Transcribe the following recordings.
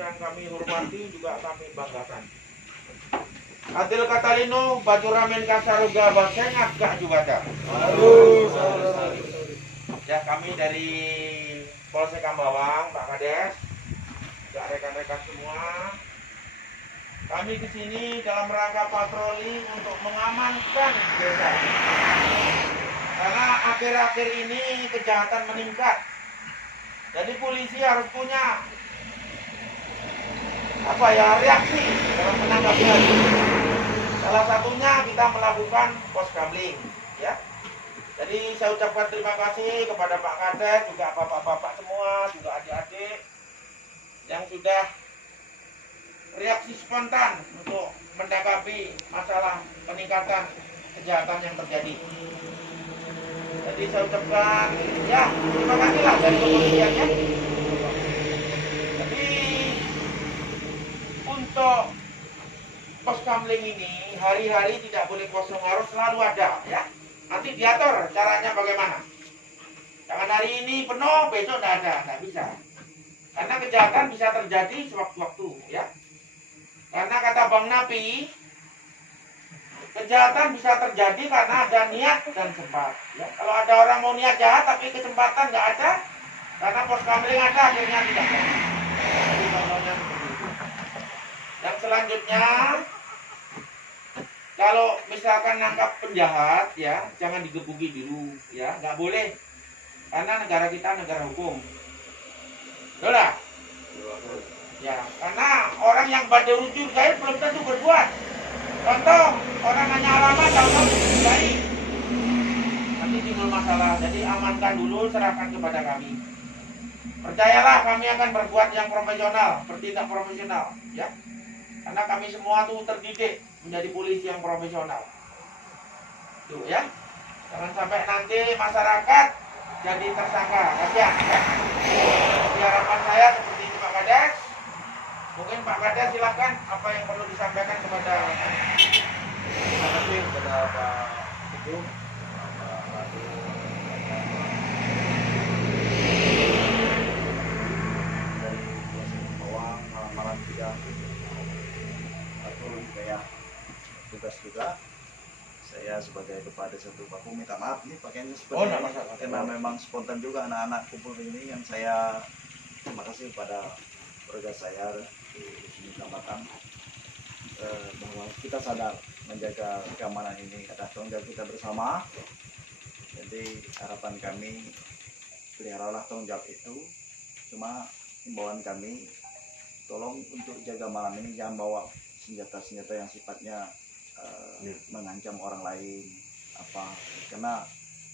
yang kami hormati juga kami banggakan. Adil Katalino, Baju Ramen Kasaruga Basengat Kak Jubata. Ya, kami dari Polsek Ambawang, Pak Kades, ya rekan-rekan semua. Kami di sini dalam rangka patroli untuk mengamankan desa. Karena akhir-akhir ini kejahatan meningkat. Jadi polisi harus punya reaksi dalam menanggapi hal ini. Salah satunya kita melakukan pos gambling, ya. Jadi saya ucapkan terima kasih kepada Pak Kades, juga bapak-bapak semua, juga adik-adik yang sudah reaksi spontan untuk menanggapi masalah peningkatan kejahatan yang terjadi. Jadi saya ucapkan ya terima kasihlah dari kepolisiannya. Jadi untuk pos gambling ini hari-hari tidak boleh kosong, harus selalu ada, ya. Nanti diatur caranya bagaimana. Jangan hari ini penuh, besok tidak ada, tidak bisa. Karena kejahatan bisa terjadi sewaktu-waktu, ya. Karena kata Bang Napi, kejahatan bisa terjadi karena ada niat dan sempat. Ya. Kalau ada orang mau niat jahat tapi kesempatan nggak ada, karena pos gambling ada, akhirnya tidak ada. Jadi contohnya seperti itu. Yang selanjutnya, kalau misalkan nangkap penjahat, ya jangan digebuki dulu, ya nggak boleh. Karena negara kita negara hukum. Betul lah? Ya, karena orang yang pada rujur gaib belum tentu berbuat. Contoh, orang hanya alamat tahu-tahu baik. Nanti timbul masalah. Jadi amankan dulu, serahkan kepada kami. Percayalah, kami akan berbuat yang profesional, bertindak profesional, ya. Karena kami semua tuh terdidik menjadi polisi yang profesional. Tuh ya. Jangan sampai nanti masyarakat jadi tersangka. Kasihan, ya. Jadi harapan saya seperti itu Pak Kades. Mungkin Pak Kades silakan apa yang perlu disampaikan kepada. Terima kasih kepada Pak Teguh, Pak Ratu, dari Polsek Bawang, malam-malam sudah atur juga tugas juga. Saya sebagai kepala desa Tupaku minta maaf nih pakainya seperti ini karena memang spontan juga anak-anak kumpul ini yang saya terima kasih kepada keluarga saya di sini Kecamatan bahwa kita sadar menjaga keamanan ini adalah tanggung jawab kita bersama. Jadi harapan kami peliharalah tanggung jawab itu. Cuma himbauan kami tolong untuk jaga malam ini jangan bawa senjata-senjata yang sifatnya mengancam orang lain apa, karena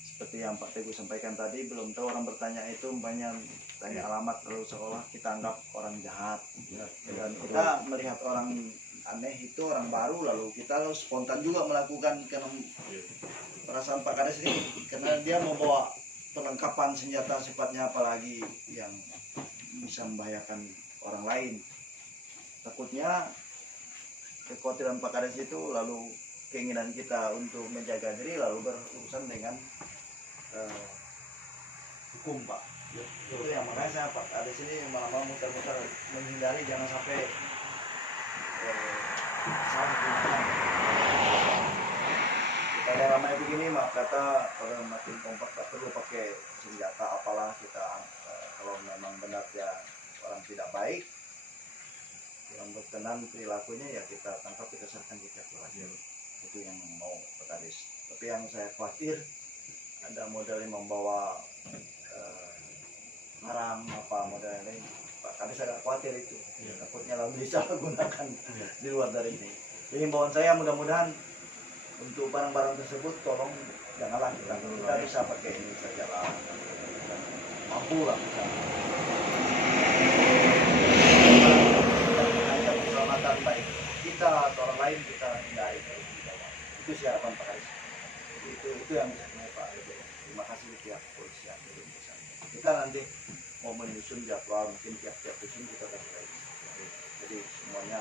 seperti yang Pak Teguh sampaikan tadi, belum tahu orang bertanya itu banyak tanya alamat lalu seolah kita anggap orang jahat, dan kita melihat orang aneh itu orang baru lalu kita spontan juga melakukan karena perasaan Pak Kades ini karena dia membawa perlengkapan senjata sifatnya apalagi yang bisa membahayakan orang lain. Takutnya kekhawatiran Pak Kades itu lalu keinginan kita untuk menjaga diri lalu berurusan dengan hukum Pak. Itu yang makanya saya Pak Kades ini malam-malam muter-muter menghindari jangan sampai salah gunakan. Kita ada ramai begini mak kata kalau makin kompak tak perlu pakai senjata apalah kita kalau memang benar dia orang tidak baik yang berkenan perilakunya ya kita tangkap, kita serahkan ke pihak berwajib. Itu yang mau Pak Kades. Tapi yang saya khawatir ada model yang membawa barang apa model lain. Pak Kades agak khawatir itu. Takutnya lalu disalahgunakan di luar dari ini. Jadi himbauan saya mudah-mudahan untuk barang-barang tersebut tolong janganlah kita bisa pakai ini saja lah. Mampu lah bisa. Baik kita atau orang lain kita hindari itu sih harapan Pak Kades. Itu yang bisa saya Pak. Terima kasih pihak kepolisian kita nanti mau menyusun jadwal mungkin tiap-tiap dusun kita akan mulai. Jadi semuanya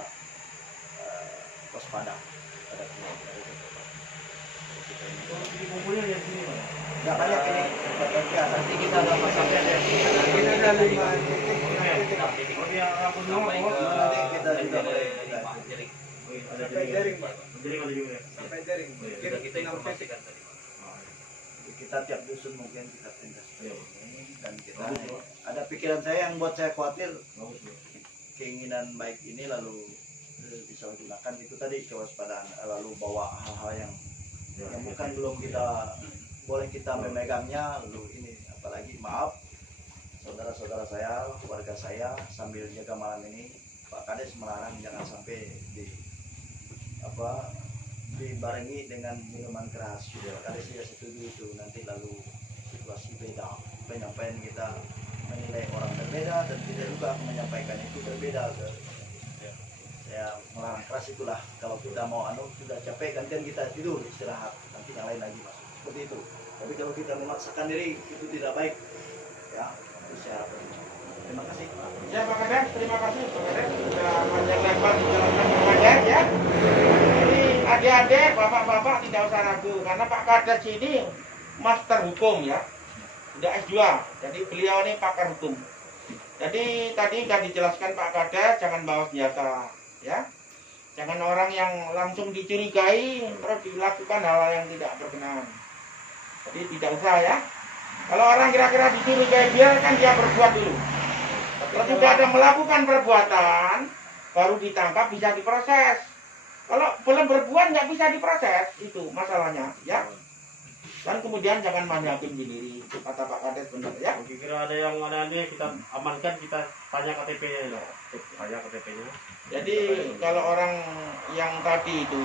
waspada pada semua. Kumpulnya di sini Pak. Nggak banyak ini. Nanti kita dapat sampai ada 5 titik. titik Pak. Oh dia hapus semua. sampai ke Nanti kita juga boleh kita. Pak Jerik. Sampai jaring Pak. Jaring ada juga ya. Sampai jaring. Sudah kita informasikan tadi. Kita tiap dusun mungkin kita pindah seperti ini dan kita ada pikiran saya yang buat saya khawatir keinginan baik ini lalu bisa digunakan itu tadi kewaspadaan lalu bawa hal-hal yang bukan belum kita boleh kita memegangnya lalu ini apalagi maaf saudara-saudara saya warga saya sambil jaga malam ini Pak Kades melarang jangan sampai dibarengi dengan minuman keras. Pak Kades tidak setuju itu nanti lalu situasi beda penyampaian kita menilai orang berbeda dan tidak juga menyampaikan itu berbeda. Saya melarang keras itulah kalau kita mau sudah capek gantian kita tidur istirahat nanti yang lain lagi masuk seperti itu. Tapi kalau kita memaksakan diri itu tidak baik ya. Itu saya harapkan. Terima kasih Pak. Ya Pak Kades, terima kasih Pak Kades sudah panjang lebar dijelaskan Pak Kades ya. Jadi adik-adik, bapak-bapak tidak usah ragu karena Pak Kades ini master hukum ya. Sudah S2. Jadi beliau ini pakar hukum. Jadi tadi sudah dijelaskan Pak Kades jangan bawa senjata ya. Jangan orang yang langsung dicurigai terus dilakukan hal-hal yang tidak berkenan. Jadi tidak usah ya. Kalau orang kira-kira dicurigai biarkan dia berbuat dulu. Kalau sudah ada melakukan perbuatan baru ditangkap bisa diproses. Kalau belum berbuat nggak bisa diproses itu masalahnya ya. Dan kemudian jangan main hakim sendiri itu kata Pak Kades benar ya. Kira ada yang aneh-aneh kita amankan kita tanya KTP-nya ya. Tanya KTP-nya. Jadi kalau orang yang tadi itu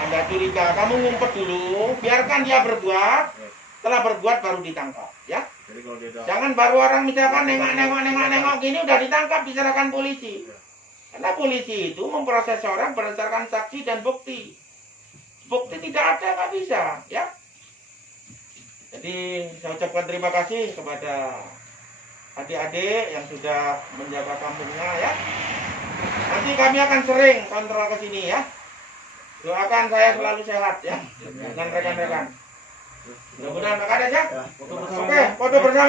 Anda curiga kamu ngumpet dulu biarkan dia berbuat. Setelah berbuat baru ditangkap ya. Jadi kalau dia Jangan baru orang misalkan nengok gini udah ditangkap diserahkan polisi. Karena polisi itu memproses orang berdasarkan saksi dan bukti. Bukti tidak ada nggak bisa ya. Jadi saya ucapkan terima kasih kepada adik-adik yang sudah menjaga kampungnya ya. Nanti kami akan sering kontrol ke sini ya. Doakan saya selalu sehat ya dengan rekan-rekan. Mudah-mudahan Pak Kades ya. Ya, Oke, foto bersama.